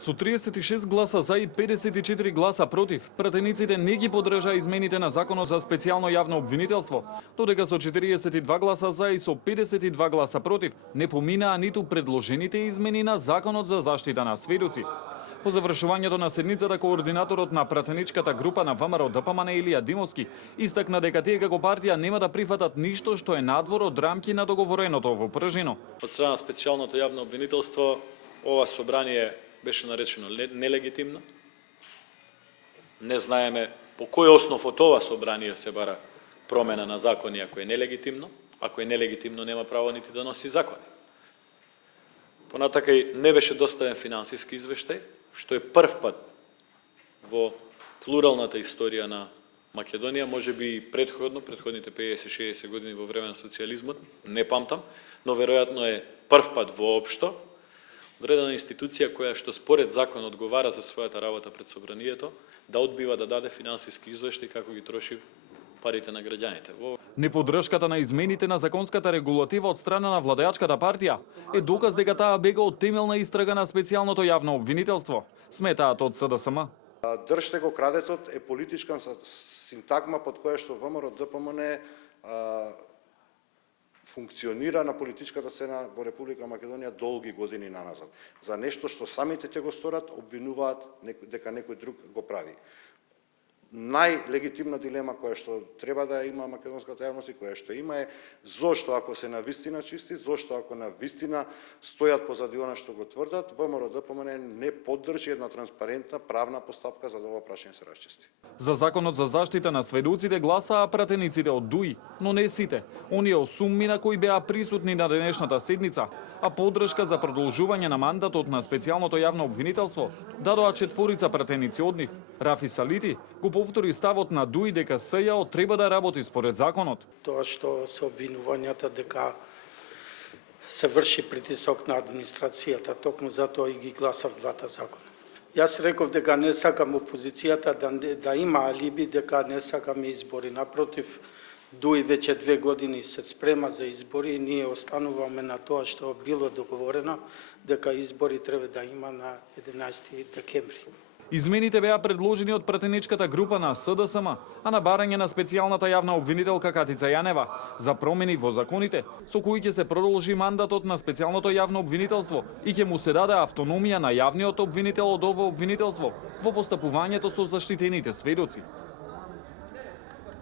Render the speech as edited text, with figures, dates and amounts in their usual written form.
Со 36 гласа за и 54 гласа против, пратениците не ги подржаа измените на Законот за специјално јавно обвинителство, додека со 42 гласа за и со 52 гласа против не поминаа ниту предложените измени на Законот за заштита на сведоци. По завршувањето на седницата, координаторот на пратеничката група на ВМРО ДПМН Илија Димовски истакна дека тие како партија нема да прифатат ништо што е надвор од рамки на договореното во пржино. Од страна на специјалното јавно обвинителство, ова собрание беше наречено нелегитимно. Не знаеме по кој основ од ова собрание се бара промена на закони ако е нелегитимно. Ако е нелегитимно, нема право нити да носи закони. Понатака и не беше доставен финансиски извештај, што е прв пат во плуралната историја на Македонија, може би и предходните 50-60 години во време на социјализмот, не памтам, но веројатно е прв пат воопшто одредена институција која што според закон одговара за својата работа пред собранието, да одбива да даде финансиски извештај како ги троши парите на граѓаните. Неподршката на измените на законската регулатива од страна на владеачката партија е доказ дека таа бега од темелна истрага на специјалното јавно обвинителство, сметаат од СДСМ. Држте го крадецот е политичка синтагма под која што ВМРО ДПМН функционира на политичката сцена во Република Македонија долги години наназад. За нешто што самите ќе го сторат, обвинуваат дека некој друг го прави. Најлегитимна дилема која што треба да има македонската јавност и која што има е зошто ако се навистина чисти, зошто ако навистина стојат позади она што го тврдат, ВМРО ДПМН не поддржи една транспарентна правна постапка за да ова прашање се расчисти. За Законот за заштита на сведоците гласаа пратениците од ДУИ, но не сите. Оние 8 кои беа присутни на денешната седница, а поддршка за продолжување на мандатот на специјалното јавно обвинителство дадоа 4 пратеници од нив. Рафи Салити го повтори ставот на ДУИ дека СЈО треба да работи според законот. Тоа што се обвинувањата дека се врши притисок на администрацијата, токму затоа и ги гласав двата закона. Јас реков дека не сакам опозицијата да има алиби, дека не сакаме избори. Напротив, ДУИ веќе 2 години се спрема за избори и ние остануваме на тоа што било договорено, дека избори треба да има на 11 декември. Измените беа предложени од пратеничката група на СДСМ, а на барање на специјалната јавна обвинителка Катица Јанева за промени во законите, со кои ќе се продолжи мандатот на специјалното јавно обвинителство и ќе му се даде автономија на јавниот обвинител од ово обвинителство во постапувањето со заштитените сведоци.